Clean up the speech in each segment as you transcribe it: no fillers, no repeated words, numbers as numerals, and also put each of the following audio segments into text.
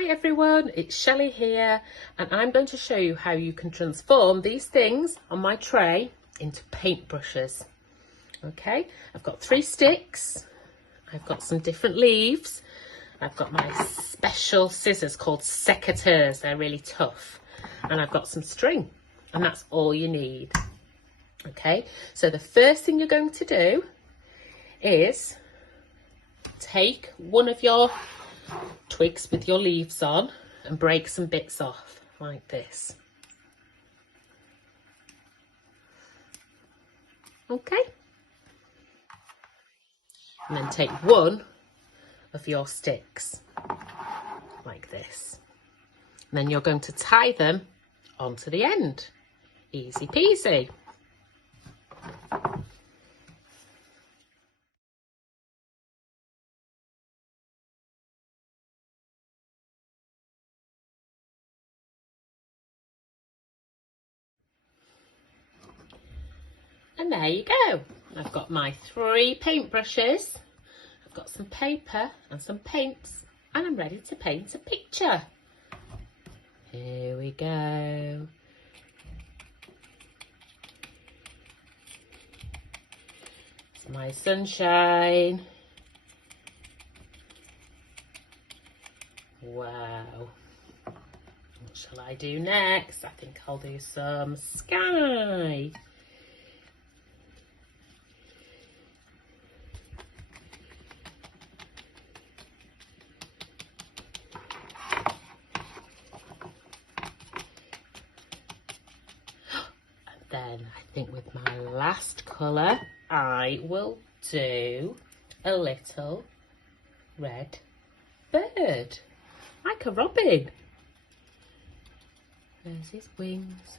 Hi everyone, it's Shelley here, and I'm going to show you how you can transform these things on my tray into paintbrushes. Okay, I've got 3 sticks, I've got some different leaves, I've got my special scissors called secateurs, they're really tough, and I've got some string, and that's all you need. Okay, so the first thing you're going to do is take one of your twigs with your leaves on and break some bits off like this. Okay, and then take one of your sticks like this, and then you're going to tie them onto the end. Easy peasy. And there you go. I've got my 3 paintbrushes, I've got some paper and some paints, and I'm ready to paint a picture. Here we go. It's my sunshine. Wow. What shall I do next? I think I'll do some sky. Then I think with my last colour, I will do a little red bird, like a robin. There's his wings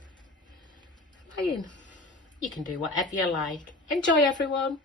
flying. You can do whatever you like. Enjoy, everyone.